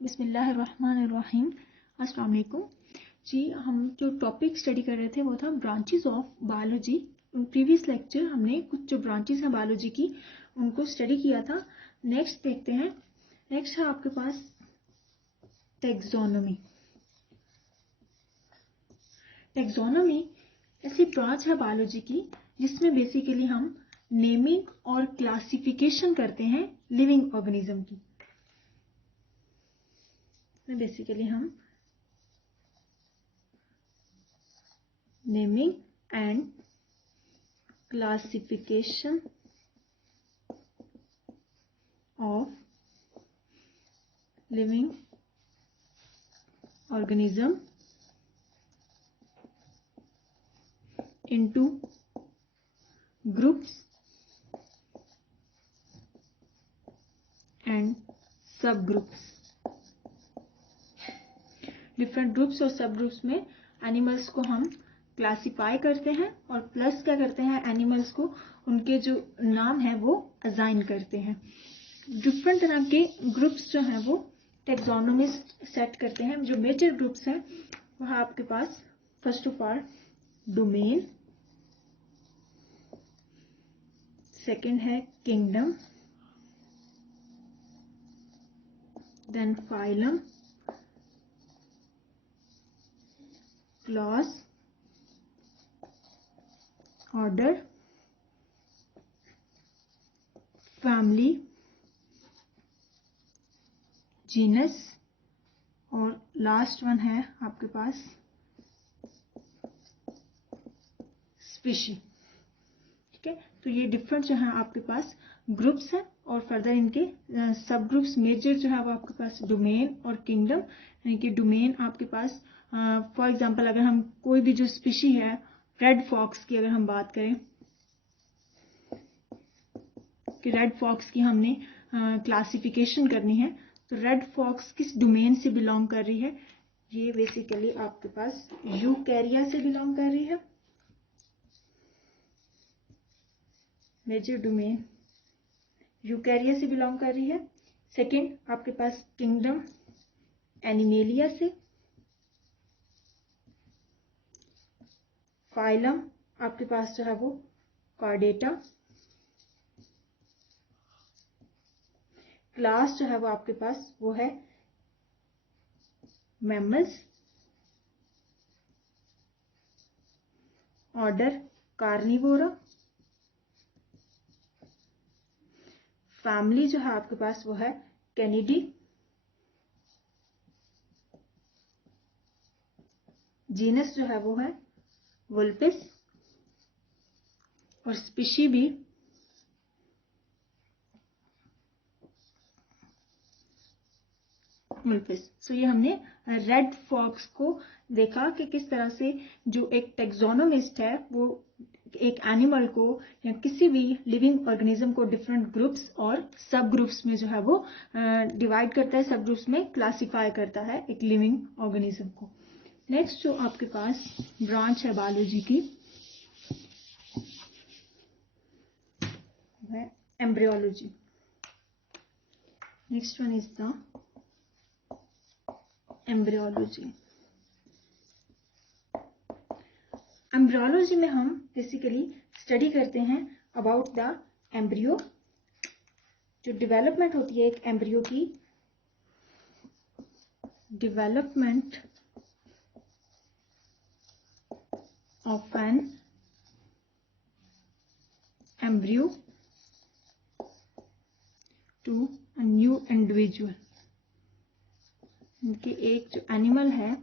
बिस्मिल्लाहिर्रहमानिर्रहीम। अस्सलाम वालेकुम जी। हम जो टॉपिक स्टडी कर रहे थे वो था branches of biology. Previous lecture हमने कुछ जो ब्रांचेस हैं बायोलॉजी की उनको स्टडी किया था। नेक्स्ट देखते हैं। नेक्स्ट है आपके पास टैक्सोनॉमी। टैक्सोनॉमी ऐसी ब्रांच है बायोलॉजी की जिसमें बेसिकली हम नेमिंग और क्लासिफिकेशन करते हैं लिविंग ऑर्गेनिज्म की। बेसिकली हम naming and classification of living organism into groups and subgroups। Different groups और सब ग्रुप्स में एनिमल्स को हम क्लासिफाई करते हैं और प्लस क्या करते हैं, एनिमल्स को उनके जो नाम है वो असाइन करते हैं। डिफरेंट तरह के ग्रुप्स जो हैं वो टैक्सोनॉमिस्ट सेट करते हैं। जो मेजर ग्रुप्स हैं वह आपके पास first of all domain, second है kingdom, then phylum, class, order, family, genus और लास्ट वन है आपके पास स्पीशी। ठीक है, तो ये डिफरेंट जो है आपके पास ग्रुप्स हैं और फर्दर इनके सब ग्रुप्स मेजर जो है वो आपके पास डोमेन और किंगडम। यानी कि डोमेन आपके पास फॉर एग्जांपल अगर हम कोई भी जो स्पीशी है रेड फॉक्स की अगर हम बात करें कि रेड फॉक्स की हमने क्लासिफिकेशन करनी है तो रेड फॉक्स किस डोमेन से बिलोंग कर रही है, ये बेसिकली आपके पास यूकैरिया से बिलोंग कर रही है। मेजर डोमेन यूकैरिया से बिलोंग कर रही है। सेकंड आपके पास किंगडम एनिमेलिया से। फाइलम आपके पास जो है वो कॉर्डेटा। क्लास जो है वो आपके पास वो है मैमल्स। Order Carnivora. फैमिली जो है आपके पास वो है कैनिडी। जीनस जो है वो है वुल्पिस और स्पीशी भी वुल्पिस। सो ये हमने रेड फॉक्स को देखा कि किस तरह से जो एक टैक्सोनॉमिस्ट है वो एक एनिमल को या किसी भी लिविंग ऑर्गेनिज्म को डिफरेंट ग्रुप्स और सब ग्रुप्स में जो है वो डिवाइड करता है, सब ग्रुप्स में क्लासिफाई करता है एक लिविंग ऑर्गेनिज्म को। नेक्स्ट जो आपके पास ब्रांच है बायोलॉजी की है embryology. Next one is the embryology. Embryology में हम बेसिकली स्टडी करते हैं अबाउट द एम्ब्रियो, जो डेवलपमेंट होती है एक एम्ब्रियो की, development of an embryo to a new individual. कि एक जो एनिमल है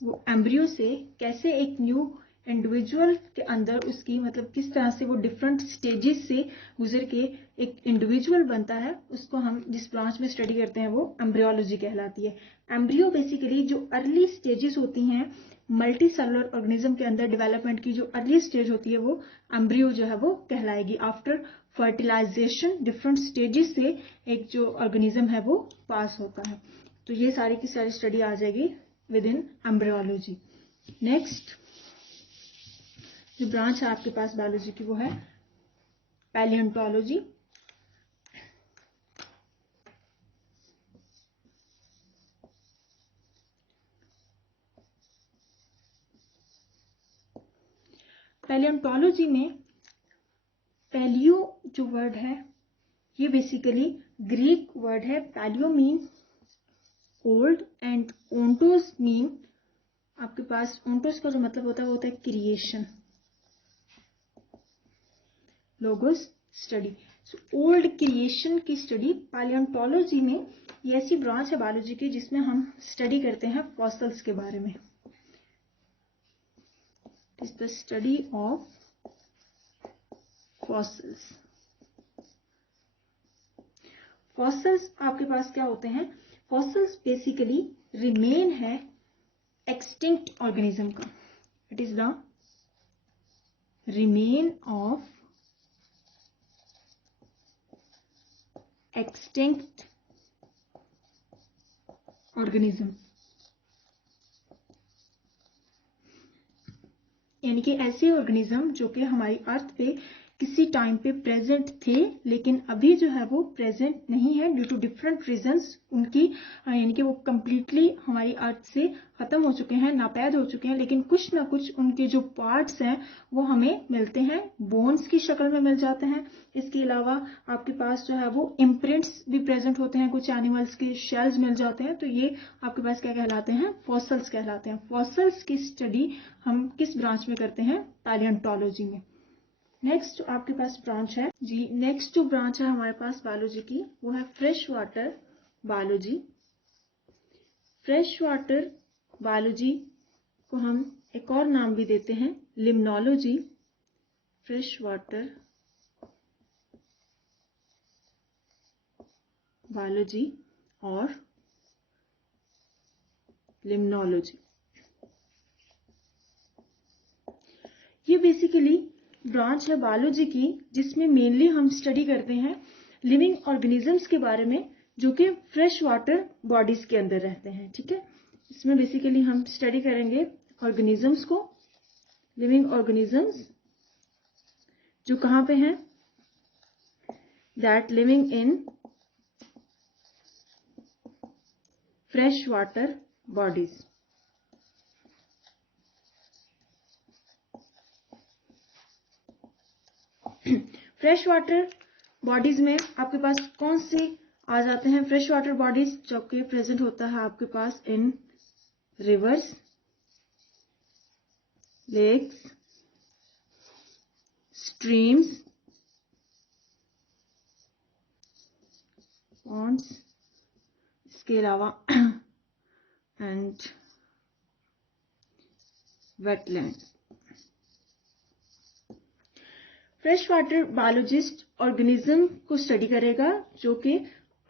वो एम्ब्रियो से कैसे एक न्यू इंडिविजुअल के अंदर उसकी मतलब किस तरह से वो डिफरेंट स्टेजेस से गुजर के एक इंडिविजुअल बनता है, उसको हम जिस ब्रांच में स्टडी करते हैं वो एम्ब्रियोलॉजी कहलाती है। एम्ब्रियो बेसिकली जो अर्ली स्टेजेस होती हैं मल्टी सेलुलर ऑर्गेनिज्म के अंदर डेवलपमेंट की जो अर्ली स्टेज होती है वो एम्ब्रियो जो है वो कहलाएगी। आफ्टर फर्टिलाइजेशन डिफरेंट स्टेजेस से एक जो ऑर्गेनिज्म है वो पास होता है। तो ये सारी की सारी स्टडी आ जाएगी विद इन एम्ब्रियोलॉजी। नेक्स्ट जो ब्रांच है आपके पास बायोलॉजी की वो है पैलियोंटोलॉजी। पैलियोंटोलॉजी में पैलियो जो वर्ड है ये बेसिकली ग्रीक वर्ड है। Paleo mean old and ontos mean, आपके पास ओंटोस का जो मतलब होता है वो होता है creation, logos study. So old creation की स्टडी पैलियोंटोलॉजी में, ये ऐसी ब्रांच है बायोलॉजी की जिसमें हम स्टडी करते हैं फॉसिल्स के बारे में। Is the study of fossils. Fossils आपके पास क्या होते हैं? फॉसिल्स बेसिकली रिमेन है एक्सटिंक्ट ऑर्गेनिज्म का। It is the remain of extinct organism, यानी कि ऐसे ऑर्गेनिज्म जो कि हमारी अर्थ पे किसी टाइम पे प्रेजेंट थे लेकिन अभी जो है वो प्रेजेंट नहीं है ड्यू टू डिफरेंट रीजंस। उनकी यानी कि वो कंप्लीटली हमारी अर्थ से खत्म हो चुके हैं, नापैद हो चुके हैं, लेकिन कुछ ना कुछ उनके जो पार्ट्स हैं वो हमें मिलते हैं, बोन्स की शक्ल में मिल जाते हैं। इसके अलावा आपके पास जो है वो इम्प्रिंट्स भी प्रेजेंट होते हैं, कुछ एनिमल्स के शेल्स मिल जाते हैं। तो ये आपके पास क्या कहलाते हैं? फॉसिल्स कहलाते हैं। फॉसिल्स की स्टडी हम किस ब्रांच में करते हैं? पैलियोंटोलॉजी में। नेक्स्ट आपके पास ब्रांच है जी, नेक्स्ट जो ब्रांच है हमारे पास बायोलॉजी की वो है fresh water biology. Fresh water biology को हम एक और नाम भी देते हैं लिम्नोलॉजी। फ्रेश वाटर बायोलॉजी और लिम्नोलॉजी, ये बेसिकली ब्रांच है बायोलॉजी की जिसमें मेनली हम स्टडी करते हैं लिविंग ऑर्गेनिजम्स के बारे में जो कि फ्रेश वाटर बॉडीज के अंदर रहते हैं। ठीक है, इसमें बेसिकली हम स्टडी करेंगे ऑर्गेनिजम्स को, लिविंग ऑर्गेनिजम्स जो कहाँ पे हैं? That living in fresh water bodies. Fresh water bodies में आपके पास कौन से आ जाते हैं? फ्रेश वाटर बॉडीज जो कि प्रेजेंट होता है आपके पास इन रिवर्स, लेक्स, स्ट्रीम्स, पॉन्ड्स, इसके अलावा and wetlands. Fresh water biologist organism को स्टडी करेगा जो कि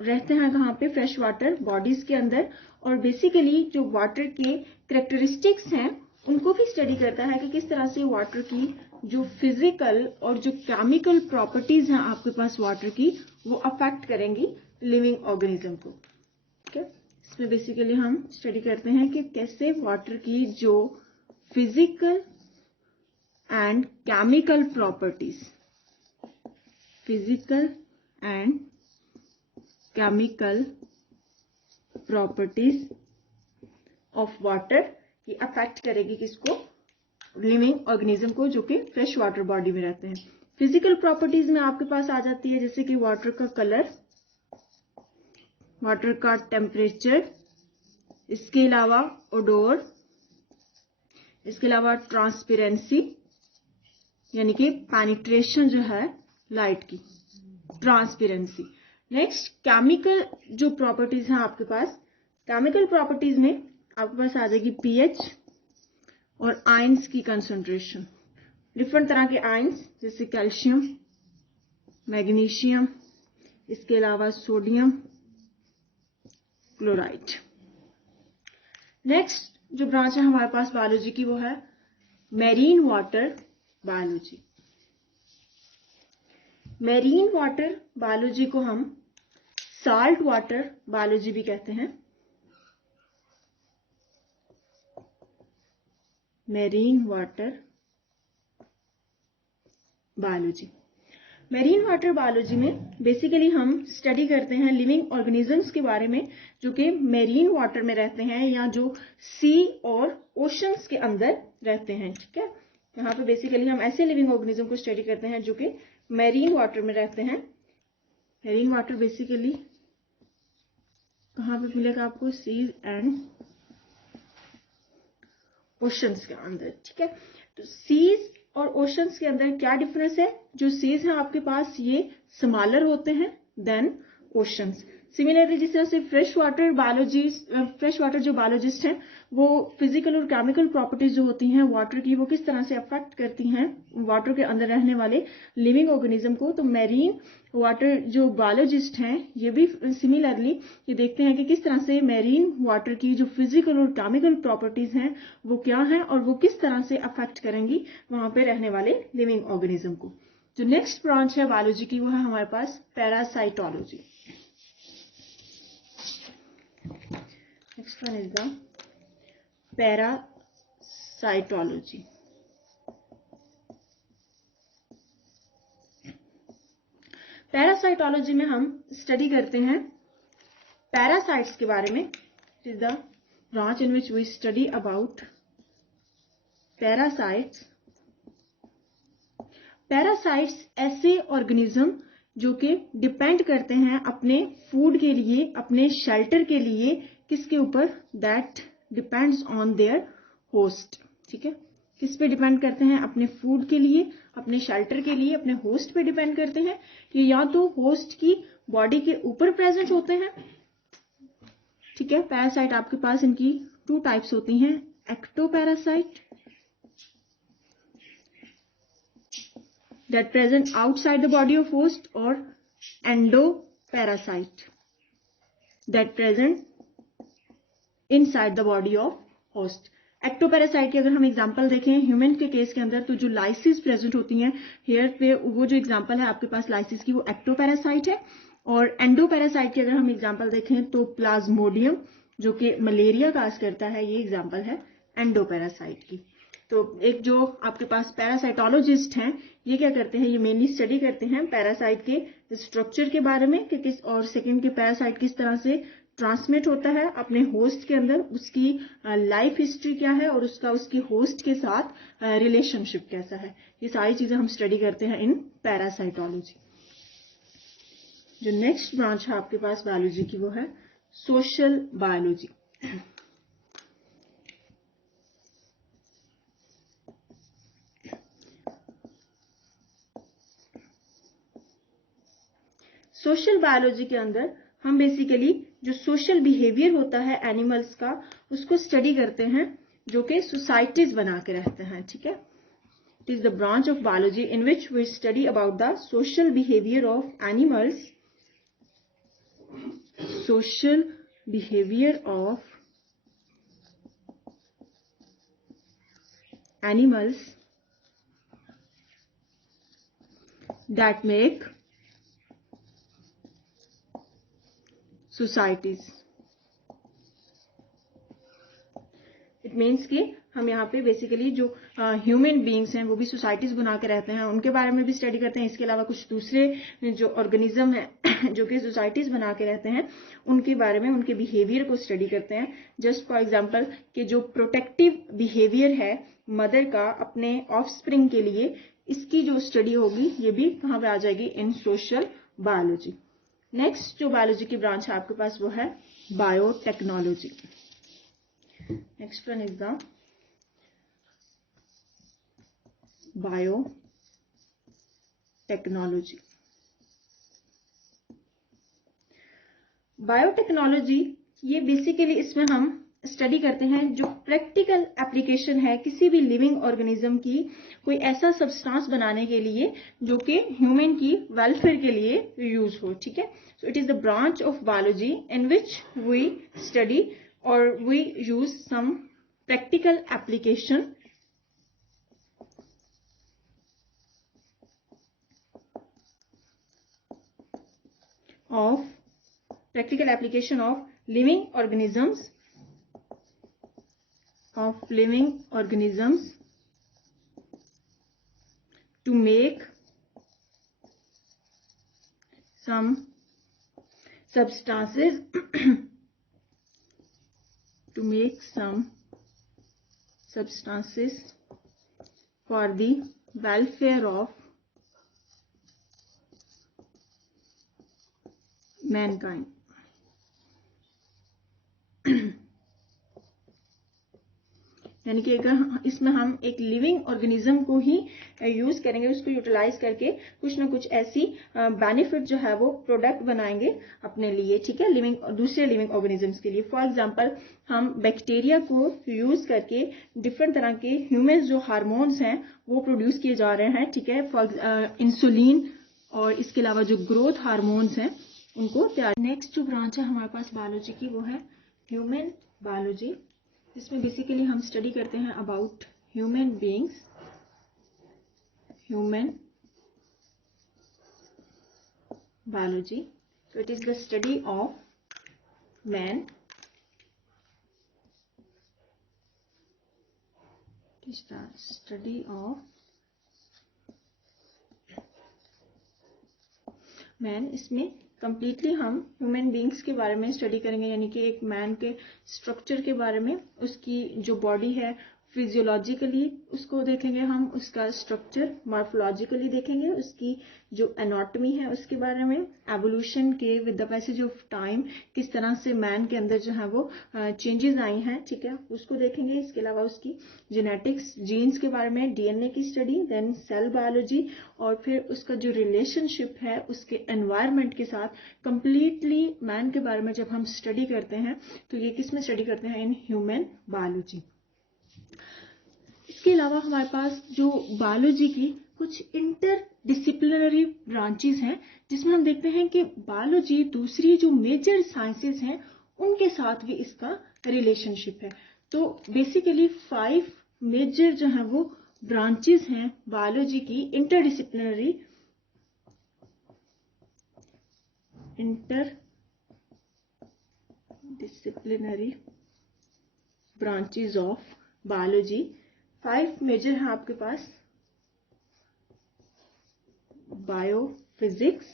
रहते हैं कहाँ पे? फ्रेश वाटर बॉडीज के अंदर, और बेसिकली जो वाटर के कैरेक्टरिस्टिक्स हैं उनको भी स्टडी करता है कि किस तरह से वाटर की जो फिजिकल और जो केमिकल प्रॉपर्टीज हैं आपके पास वाटर की वो अफेक्ट करेंगी लिविंग ऑर्गेनिज्म को। ठीक है, इसमें बेसिकली हम स्टडी करते हैं कि कैसे वाटर की जो physical and chemical properties, physical and chemical properties of water ये अफेक्ट करेगी किसको? लिविंग ऑर्गेनिज्म को जो कि फ्रेश वाटर बॉडी में रहते हैं। फिजिकल प्रॉपर्टीज में आपके पास आ जाती है जैसे कि वाटर का कलर, वाटर का टेम्परेचर, इसके अलावा ओडोर, इसके अलावा ट्रांसपेरेंसी यानी कि पेनिट्रेशन जो है लाइट की, ट्रांसपेरेंसी। नेक्स्ट केमिकल जो प्रॉपर्टीज हैं आपके पास, केमिकल प्रॉपर्टीज में आपके पास आ जाएगी पीएच और आयंस की कंसंट्रेशन। डिफरेंट तरह के आयंस जैसे कैल्शियम, मैग्नीशियम, इसके अलावा सोडियम क्लोराइड। नेक्स्ट जो ब्रांच है हमारे पास बायोलॉजी की वो है marine water biology. Marine water biology को हम साल्ट वाटर बायोलॉजी भी कहते हैं। Marine water biology, marine water biology में बेसिकली हम स्टडी करते हैं लिविंग ऑर्गेनिजम्स के बारे में जो कि मैरीन वाटर में रहते हैं या जो सी और ओशंस के अंदर रहते हैं। ठीक है, यहाँ पे बेसिकली हम ऐसे लिविंग ऑर्गेनिज्म को स्टडी करते हैं जो कि मैरीन वाटर में रहते हैं। मैरीन वाटर बेसिकली कहाँ पे मिलेगा आपको? सीज एंड ओशंस के अंदर, ठीक है। तो सीज और ओशंस के अंदर क्या डिफरेंस है? जो सीज है आपके पास ये स्मॉलर होते हैं देन ओशंस। सिमिलरली जिस तरह से फ्रेश वाटर जो बायोलॉजिस्ट हैं वो फिजिकल और केमिकल प्रॉपर्टीज जो होती हैं वाटर की वो किस तरह से अफेक्ट करती हैं वाटर के अंदर रहने वाले लिविंग ऑर्गेनिज्म को, तो मैरीन वाटर जो बायोलॉजिस्ट हैं ये भी सिमिलरली ये देखते हैं कि किस तरह से मैरीन वाटर की जो फिजिकल और केमिकल प्रॉपर्टीज हैं वो क्या हैं और वो किस तरह से अफेक्ट करेंगी वहां पे रहने वाले लिविंग ऑर्गेनिज्म को। जो नेक्स्ट ब्रांच है बायोलॉजी की वो है हमारे पास parasitology. Next one is the parasitology. Parasitology में हम स्टडी करते हैं पैरासाइट्स के बारे में। It is the branch in which we study about parasites. Parasites ऐसे ऑर्गेनिज्म जो कि डिपेंड करते हैं अपने फूड के लिए, अपने शेल्टर के लिए, किसके ऊपर? That depends on their host, ठीक है। किस पे डिपेंड करते हैं? अपने फूड के लिए, अपने शेल्टर के लिए, अपने होस्ट पे डिपेंड करते हैं। ये या तो होस्ट की बॉडी के ऊपर प्रेजेंट होते हैं, ठीक है। पैरासाइट आपके पास इनकी 2 टाइप्स होती हैं, ectoparasite that present outside the body of host or endoparasite that present inside the body of host। Ectoparasite की अगर हम एग्जांपल देखें ह्यूमन के केस के अंदर तो जो लाइसिस प्रेजेंट होती हैं हेयर पे, वो जो एग्जांपल है आपके पास लाइसिस की वो एक्टोपैरासाइट है। और एंडोपैरासाइट की अगर हम एग्जांपल देखें तो प्लाज्मोडियम जो कि मलेरिया काज करता है, ये एग्जांपल है एंडोपैरासाइट की। तो एक जो आपके पास पैरासाइटोलॉजिस्ट हैं ये क्या करते हैं? ये मेनली स्टडी करते हैं पैरासाइट के स्ट्रक्चर के बारे में कि किस, और सेकंड के पैरासाइट किस तरह से ट्रांसमिट होता है अपने होस्ट के अंदर, उसकी लाइफ हिस्ट्री क्या है और उसकी होस्ट के साथ रिलेशनशिप कैसा है। ये सारी चीजें हम स्टडी करते हैं इन पैरासाइटोलॉजी। जो नेक्स्ट ब्रांच है आपके पास बायोलॉजी की वो है सोशल बायोलॉजी। सोशल बायोलॉजी के अंदर हम बेसिकली जो सोशल बिहेवियर होता है एनिमल्स का उसको स्टडी करते हैं जो कि सोसाइटीज बना के रहते हैं, ठीक है। It is the branch of biology in which we study about the social behaviour of animals. Social behaviour of animals that make societies. It means कि हम यहाँ पे बेसिकली जो ह्यूमन बीइंग्स हैं वो भी सोसाइटीज बना के रहते हैं, उनके बारे में भी स्टडी करते हैं। इसके अलावा कुछ दूसरे जो ऑर्गेनिज्म है जो कि सोसाइटीज बना के रहते हैं उनके बारे में, उनके बिहेवियर को स्टडी करते हैं। जस्ट फॉर एग्जांपल कि जो प्रोटेक्टिव बिहेवियर है मदर का अपने ऑफस्प्रिंग के लिए, इसकी जो स्टडी होगी ये भी कहाँ पे आ जाएगी? इन सोशल बायोलॉजी। नेक्स्ट जो बायोलॉजी की ब्रांच है आपके पास वो है biotechnology. Next one is the biotechnology. Biotechnology ये बेसिकली इसमें हम स्टडी करते हैं जो प्रैक्टिकल एप्लीकेशन है किसी भी लिविंग ऑर्गेनिज्म की कोई ऐसा सब्सटेंस बनाने के लिए जो कि ह्यूमन की वेलफेयर के लिए यूज हो, ठीक है। So it is the branch of biology in which we study और we use some practical application of living organisms to make some substances for the welfare of mankind. यानी कि अगर इसमें हम एक लिविंग ऑर्गेनिज्म को ही यूज करेंगे, उसको यूटिलाइज करके कुछ ना कुछ ऐसी बेनिफिट जो है वो प्रोडक्ट बनाएंगे अपने लिए, ठीक है, लिविंग दूसरे लिविंग ऑर्गेनिजम्स के लिए. फॉर एग्जांपल हम बैक्टीरिया को यूज करके डिफरेंट तरह के ह्यूमन जो हार्मोन्स हैं वो प्रोड्यूस किए जा रहे हैं, ठीक है, फॉर इंसुलिन और इसके अलावा जो ग्रोथ हार्मोन्स हैं उनको तैयार. नेक्स्ट जो ब्रांच है हमारे पास बायोलॉजी की वो है ह्यूमन बायोलॉजी, जिसमें बेसिकली हम स्टडी करते हैं about human beings, human biology. तो it is the study of man, it is the study of man. इसमें कंप्लीटली हम ह्यूमन बीइंग्स के बारे में स्टडी करेंगे, यानी कि एक मैन के स्ट्रक्चर के बारे में, उसकी जो बॉडी है फिजियोलॉजिकली उसको देखेंगे हम, उसका स्ट्रक्चर मॉर्फोलॉजिकली देखेंगे, उसकी जो एनाटॉमी है उसके बारे में, एवोल्यूशन के with the passage of time किस तरह से मैन के अंदर जो है वो चेंजेस आई हैं, ठीक है, उसको देखेंगे. इसके अलावा उसकी जेनेटिक्स, जीन्स के बारे में, डीएनए की स्टडी, देन सेल बायोलॉजी, और फिर उसका जो रिलेशनशिप है उसके एनवायरनमेंट के साथ कंप्लीटली मैन के बारे में जब हम स्टडी करते हैं तो ये किस में स्टडी करते हैं, इन ह्यूमन बायोलॉजी. इसके अलावा हमारे पास जो बायोलॉजी की कुछ इंटर डिसिप्लिनरी ब्रांचेस हैं, जिसमें हम देखते हैं कि बायोलॉजी दूसरी जो मेजर साइंसेस हैं उनके साथ भी इसका रिलेशनशिप है. तो बेसिकली 5 मेजर जो है वो ब्रांचेस हैं बायोलॉजी की, interdisciplinary branches of biology. 5 major हैं आपके पास. Biophysics,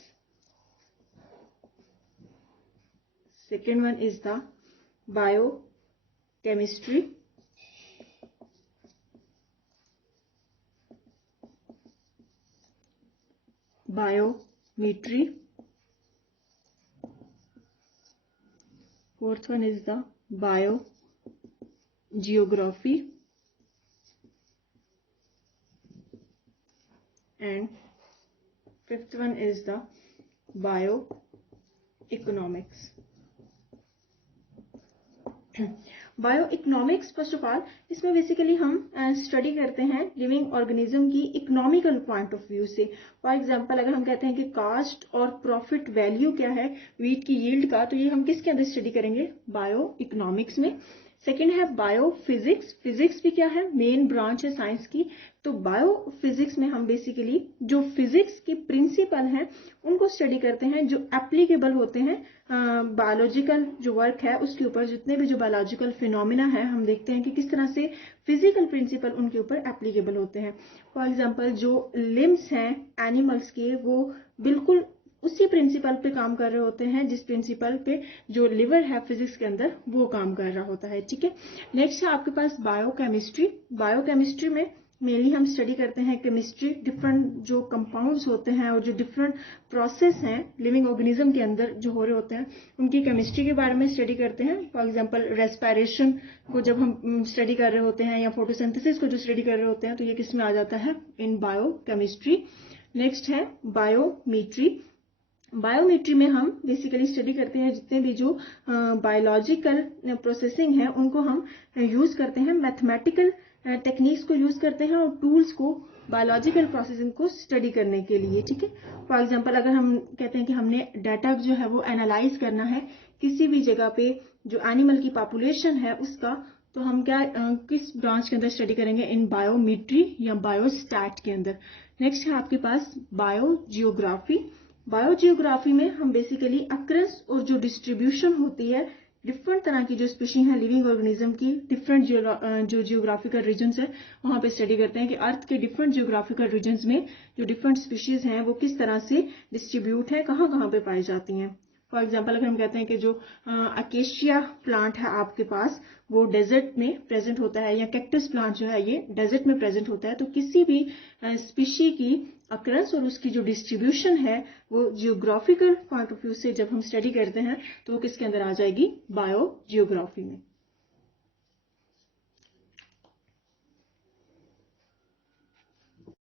second one is the biochemistry, biometry, fourth one is the biogeography, and fifth one is the bioeconomics. Bioeconomics first of all, इसमें basically हम स्टडी करते हैं living organism की economical point of view से. For example अगर हम कहते हैं कि कास्ट और प्रॉफिट वैल्यू क्या है वीट की यील्ड का, तो ये हम किसके अंदर स्टडी करेंगे, बायोइकोनॉमिक्स में. सेकेंड है बायोफिजिक्स. फिजिक्स भी क्या है, मेन ब्रांच है साइंस की. तो बायोफिजिक्स में हम बेसिकली जो फिजिक्स के प्रिंसिपल हैं उनको स्टडी करते हैं जो एप्लीकेबल होते हैं बायोलॉजिकल जो वर्क है उसके ऊपर. जितने भी जो बायोलॉजिकल फिनोमिना है हम देखते हैं कि किस तरह से फिजिकल प्रिंसिपल उनके ऊपर एप्लीकेबल होते हैं. फॉर एग्जाम्पल जो लिम्स हैं एनिमल्स के वो बिल्कुल उसी प्रिंसिपल पे काम कर रहे होते हैं जिस प्रिंसिपल पे जो लिवर है फिजिक्स के अंदर वो काम कर रहा होता है, ठीक है. नेक्स्ट है आपके पास बायोकेमिस्ट्री. बायोकेमिस्ट्री में मेनली हम स्टडी करते हैं केमिस्ट्री, डिफरेंट जो कंपाउंड्स होते हैं और जो डिफरेंट प्रोसेस हैं लिविंग ऑर्गेनिज्म के अंदर जो हो रहे होते हैं उनकी केमिस्ट्री के बारे में स्टडी करते हैं. फॉर एग्जांपल रेस्पिरेशन को जब हम स्टडी कर रहे होते हैं या फोटोसिंथेसिस को जो स्टडी कर रहे होते हैं तो ये किस में आ जाता है, इन बायोकेमिस्ट्री. नेक्स्ट है बायोमेट्री. बायोमेट्री में हम बेसिकली स्टडी करते हैं जितने भी जो बायोलॉजिकल प्रोसेसिंग है उनको हम यूज करते हैं, मैथमेटिकल टेक्निक्स को यूज करते हैं और टूल्स को बायोलॉजिकल प्रोसेसिंग को स्टडी करने के लिए, ठीक है. फॉर एग्जांपल अगर हम कहते हैं कि हमने डाटा जो है वो एनालाइज करना है किसी भी जगह पे जो एनिमल की पॉपुलेशन है उसका, तो हम क्या किस ब्रांच के अंदर स्टडी करेंगे, इन बायोमेट्री या बायोस्टैट के अंदर. नेक्स्ट है आपके पास बायोजियोग्राफी. बायोजियोग्राफी में हम बेसिकली अक्रस और जो डिस्ट्रीब्यूशन होती है डिफरेंट तरह की जो स्पीशीज है लिविंग ऑर्गेनिज्म की डिफरेंट जो जियोग्राफिकल रीजन्स है वहां पे स्टडी करते हैं कि अर्थ के डिफरेंट जियोग्राफिकल रीजन्स में जो डिफरेंट स्पीशीज हैं वो किस तरह से डिस्ट्रीब्यूट है, कहाँ कहाँ पे पाई जाती हैं. फॉर एग्जांपल अगर हम कहते हैं कि जो अकेशिया प्लांट है आपके पास वो डेजर्ट में प्रेजेंट होता है, या कैक्टस प्लांट जो है ये डेजर्ट में प्रेजेंट होता है, तो किसी भी स्पीशी की अकरेंस और उसकी जो डिस्ट्रीब्यूशन है वो जियोग्राफिकल पॉइंट ऑफ व्यू से जब हम स्टडी करते हैं तो वो किसके अंदर आ जाएगी, बायो जियोग्राफी में।